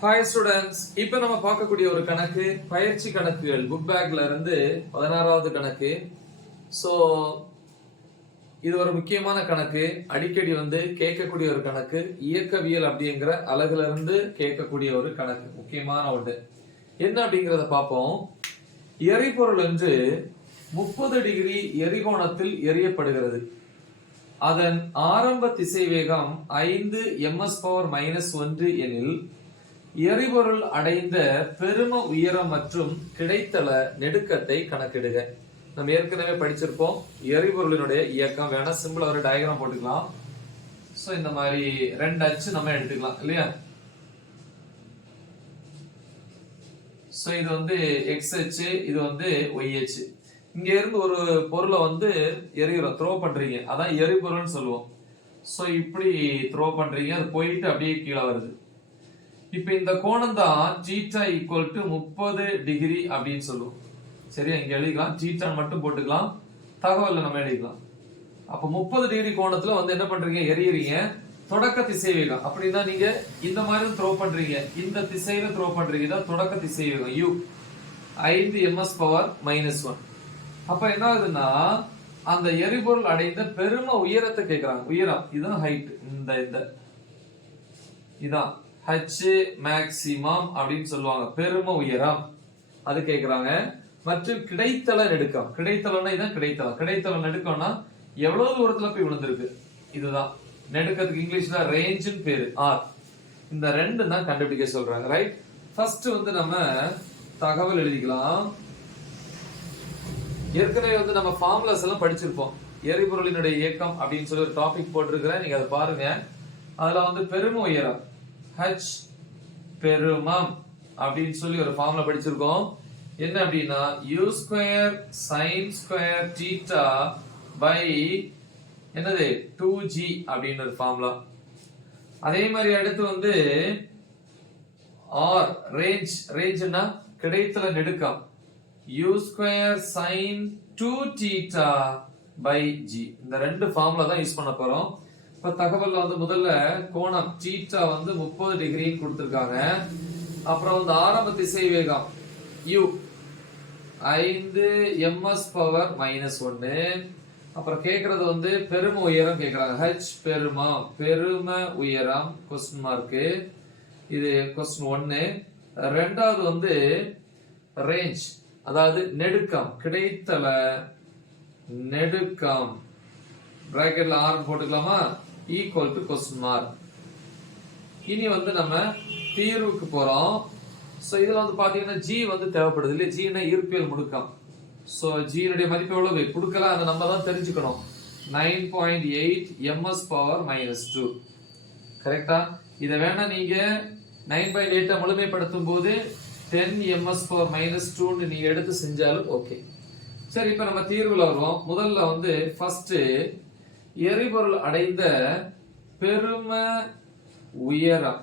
Hi students, இப்போ நம்ம பார்க்கக்கூடிய ஒரு கணக்கு பயிற்சி கணக்குகள் புக் பேக்ல இருந்து 16வது கணக்கு. ஸோ இது ஒரு முக்கியமான கணக்கு, அடிக்கடி கேட்கக்கூடிய ஒரு கணக்கு, இயக்கவியல் அப்படிங்கிற அலகுல இருந்து கேட்கக்கூடிய ஒரு கணக்கு, முக்கியமான ஒன்று. என்ன அப்படிங்கிறத பார்ப்போம். எரிபொருள் என்று 30 டிகிரி எரிகோணத்தில் எரியப்படுகிறது. அதன் ஆரம்ப திசைவேகம் 5 ms/-1 எனில் எரிபொருள் அடைந்த பெரும உயரம் மற்றும் கிடைத்தள நெடுக்கத்தை கணக்கிடுக. நம்ம ஏற்கனவே படிச்சிருப்போம். எரிபொருளினுடைய இயக்கம் வேணா சிம்பிளா ஒரு டயக்ராம் போட்டுக்கலாம். சோ இந்த மாதிரி 2 அச்சு நம்ம எடுத்துக்கலாம் இல்லையா. சோ இது x அச்சு, இது y அச்சு. இங்க இருந்து ஒரு பொருளை எரிகிறோம், த்ரோ பண்றீங்க, அதான் எரிபொருள்னு சொல்லுவோம். சோ இப்படி த்ரோ பண்றீங்க, அது போயிட்டு அப்படியே கீழே வருது. இப்ப இந்த கோணம் தான் θ = 30 டிகிரி அப்படின்னு சொல்லுவோம். சரியா, இங்க எழுதிக்கலாம், θ மட்டும் போட்டுக்கலாம், தகவல்ல நம்ம எழுதிக்கலாம். அப்ப 30 டிகிரி கோணத்துல என்ன பண்றீங்க, எரியறீங்க. தொடக்க திசைவேகம் அப்படின்னா நீங்க இந்த மாதிரி த்ரோ பண்றீங்க, இந்த திசையில த்ரோ பண்றீங்க, தான் தொடக்க திசைவேகம் u 5 ms/-1. அப்ப என்ன ஆகுதுன்னா, அந்த எரிபொருள் அடைந்த பெரும உயரத்தை கேட்கிறாங்க. உயரம் இதுதான் ஹைட், இந்த இதான் h மேக்ஸிமம் அப்படின்னு சொல்லுவாங்க, பெரும உயரம், அது கேக்குறாங்க. மற்றும் கிடைத்தள நெடுக்கம், கிடைத்தளம்னா இதான் கிடைத்தளம். கிடைத்தள நெடுக்கம்னா எவ்வளவு தூரத்துல போய் விழுந்திருக்கு, இதுதான் நெடுக்கத்துக்கு இங்கிலீஷ்ல ரேஞ்சுன்னு பேரு, ஆர். இந்த ரெண்டு தான் கண்டுபிடிக்க சொல்றாங்க. ரைட், ஃபர்ஸ்ட் நம்ம தகவல் எழுதிக்கலாம். ஏற்கனவே நம்ம ஃபார்முலாஸ் எல்லாம் படிச்சிருப்போம். எரிபொருளினுடைய இயக்கம் அப்படின்னு சொல்லி ஒரு டாபிக் போட்டிருக்கிறேன், நீங்க அதை பாருங்க. அதுல பெரும உயரம் h பெருமம் அப்படின்னு சொல்லி ஒரு ஃபார்முலா படிச்சிருக்கோம். என்ன அப்படின்னா u² sin² θ by என்னது 2g அப்படின்னு ஒரு ஃபார்முலா. அதே மாதிரி அடுத்து r ரேஞ்ச்னா கிடைத்தள நெடுக்கம் u² sin 2θ by g. இந்த ரெண்டு ஃபார்முலா தான் யூஸ் பண்ண போறோம். இப்ப தகவல்ல முதல்ல கோணம் θ 30 டிகிரி கொடுத்திருக்காங்க. அப்புறம் ஆரம்ப திசை வேகம் u 5 ms/-1. அப்புறம் கேக்குறது பெரும உயரம் கேக்குறாங்க, h பெரும உயரம் क्वेश्चन மார்க், இது क्वेश्चन 1. ரெண்டாவது ரேஞ்ச், அதாவது நெடுக்கம், கிடைத்தள நெடுக்கம், பிராக்கெட்ல r போட்டுக்கலாமா, ஈக்குவல் டு क्वेश्चन மார்க். இனி நம்ம தீர்வுக்கு போறோம். சோ இதுல பாத்தீங்கன்னா g தேவைப்படுது இல்ல, g னா ஈர்ப்பியல் முடுக்கம். சோ g னுடைய மதிப்பு எவ்வளவு கொடுக்கல, அதை நம்ம தான் தெரிஞ்சுக்கணும். 9.8 ms/-2. கரெக்டா? இத வேணா நீங்க 9.8 முழுமைப்படுத்தும் போது 10 ms/-2 ன்னு நீங்க எடுத்து செஞ்சாலும் ஓகே. சரி, இப்ப நம்ம தீர்வுல வருவோம். முதல்ல ஃபர்ஸ்ட் எரிபொருள் அடைந்த பெரும உயரம்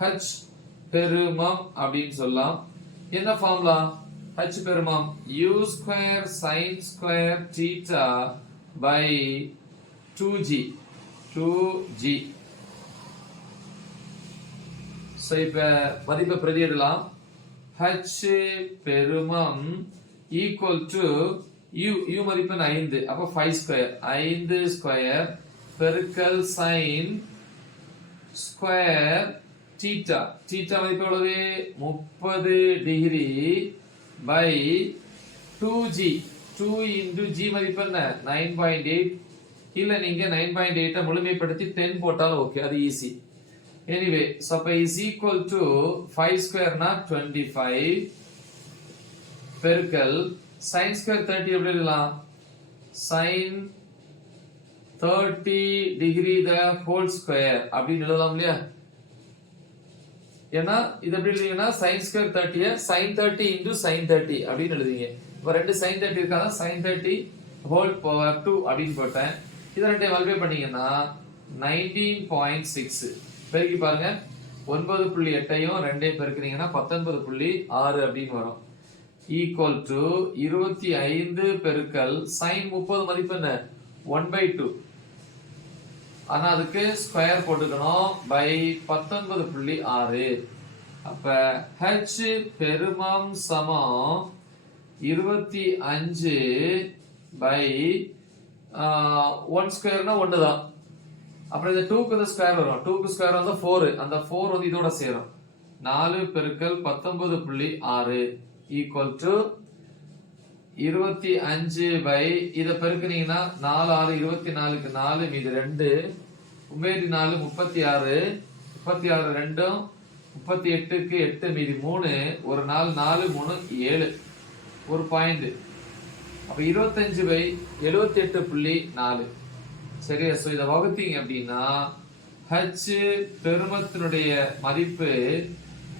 h பெருமம் அப்படின்னு சொல்லலாம். என்ன formula, h பெருமம் u² sin² θ by 2g. So இப்ப மதிப்பை பிரதியிடலாம். h பெருமம் ஈக்குவல் டு u மதிப்பு 5, அப்ப 5² பெருக்கல் sin ஸ்கொயர் θ மதிப்பு எவ்வளவு 30 degree by 2g. 2 into g மதிப்பு என்ன 9.8. இல்ல நீங்க 9.8 முழுமைப்படுத்தி 10 போட்டாலும் ஓகே, அது ஈஸி. எனிவே so அப்ப is equal to 5² னா 25 பெருக்கல் sin square 30 எப்படி எழுதலாம், sin 30 degree the whole square அப்படின்னு எழுதலாம் இல்லையா. ஏன்னா இது எப்படி எழுதுவீங்கன்னா sin square 30 sin 30 into sin 30 அப்படின்னு எழுதுவீங்க. இப்ப ரெண்டு sin 30 இருக்காதான், sin 30 whole power 2 அப்படின்னு போட்டேன். இதை ரெண்டையும் மல்டிப்ளை பண்ணீங்கன்னா 19.6 பெருக்கி பாருங்க. 9.8ஐயும் 2ஐயும் பெருக்கிறீங்கன்னா 19.6 அப்படின்னு வரும். ஈக்குவல் டு 25 பெருக்கல் sin 30 மதிப்பு என்ன 1/2. ஆனா அதுக்கு ஸ்கொயர் போட்டுக்கணும் பை 19.6. அப்ப h பெருமம் சமம் 25 பை 1 ஸ்கொயர்னா 1 தான். அப்புறம் இந்த 2க்கு வந்து ஸ்கொயர் வரும். 2க்கு ஸ்கொயர் வந்து 4. அந்த 4 வந்து இதோட சேரும். 4 பெருக்கல் 19.6 ஈக்குவல் டு 25 பை இத பெருக்குனீங்கன்னா 4 6 24க்கு 4 மீதி 2 4 36 36 ரெண்டும் 38க்கு 8 மீதி 3 ஒரு 4 4 3 7 ஒரு பாயிண்ட். அப்ப 25 பை 78.4. சரியா? சோ இத வகுத்தீங்க அப்படின்னா h பெருமத்தினுடைய மதிப்பு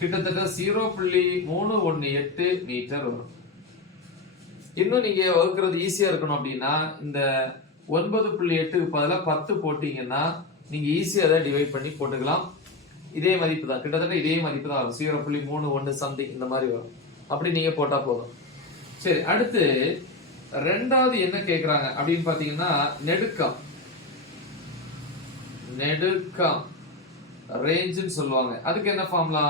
கிட்டத்தட்ட 0.318 மீட்டர் வரும். இன்னும் நீங்க வகுக்கிறது ஈஸியா இருக்கணும் அப்படின்னா இந்த 9.8க்கு பதிலா 10 போட்டீங்கன்னா நீங்க ஈஸியா அதை டிவைட் பண்ணி போட்டுக்கலாம். இதே மதிப்பு தான், கிட்டத்தட்ட இதே மதிப்பு தான் வரும். 0.31 சம்திங் இந்த மாதிரி வரும். அப்படி நீங்க போட்டா போதும். சரி, அடுத்து ரெண்டாவது என்ன கேக்குறாங்க அப்படின்னு பாத்தீங்கன்னா நெடுக்கம். நெடுக்கம் ரேஞ்சுன்னு சொல்லுவாங்க. அதுக்கு என்ன ஃபார்முலா?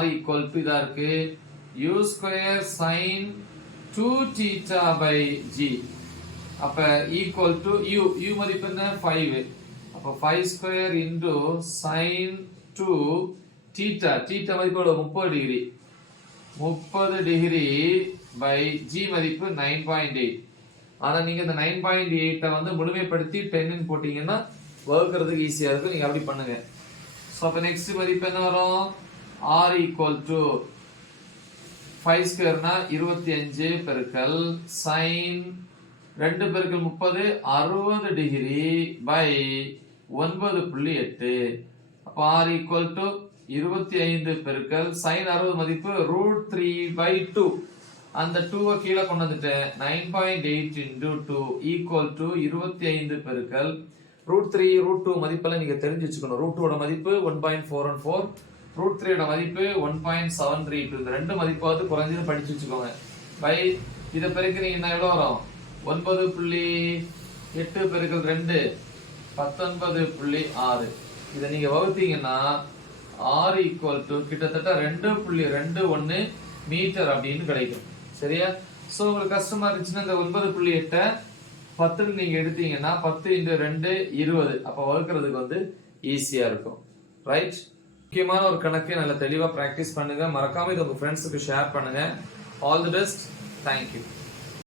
r ஈக்குவல் டு இதா இருக்கு u square sin 2 theta by g. அப்ப ஈக்குவல் டு u மதிப்பு என்ன? 5. அப்ப 5 square into sin 2 theta. theta மதிப்பு 30 டிகிரி. 30 டிகிரி பை g மதிப்பு 9.8. ஆனா நீங்க இந்த 9.8 வந்து முழுமைப்படுத்தி 10 ன்னு போட்டீங்கன்னா வகுக்கிறதுக்கு ஈஸியா இருக்கும். நீங்க அப்படி பண்ணுங்க. சோ அப்ப நெக்ஸ்ட் மதிப்பு என்ன வரும்? r equal to 5 ஸ்கொயர்னா 25 பெருக்கல் sin 2 பெருக்கல் 30 60 டிகிரி பை 9.8. அப்ப r equal to 25 பெருக்கல் sin 60 மதிப்பு √3/2. அந்த 2 கீழே கொண்டு வந்துட்டேன். 9.8 into 2 equal to 25 பெருக்கல் √3 √2 மதிப்பெல்லாம் நீங்க தெரிஞ்சு வச்சுக்கணும். √2 ஓட மதிப்பு 1.414, √3 ஓட மதிப்பு 1.732. இந்த ரெண்டு மதிப்பாவது குறைஞ்சது படிச்சு வச்சுக்கோங்க. பை இத பெருக்குனீங்கன்னா எவ்வளவு வரும்? 9.8 பெருக்கல் 2 19.6. இத நீங்க வகுத்தீங்கன்னா r equal to கிட்டத்தட்ட 2.21 மீட்டர் அப்படின்னு கிடைக்கும். சரியா? சோ உங்களுக்கு கஷ்டமா இருந்துச்சுன்னா இந்த 9.8 10 நீங்க எடுத்தீங்கன்னா 10 into 2 20. அப்ப வகுக்கிறதுக்கு வந்து ஈஸியா இருக்கும். ரைட்? முக்கியமான ஒரு கணக்கு நல்ல தெளிவா பிராக்டிஸ் பண்ணுங்க. மறக்காம இத உங்க ஃப்ரெண்ட்ஸ்க்கு ஷேர் பண்ணுங்க. All the best. Thank you.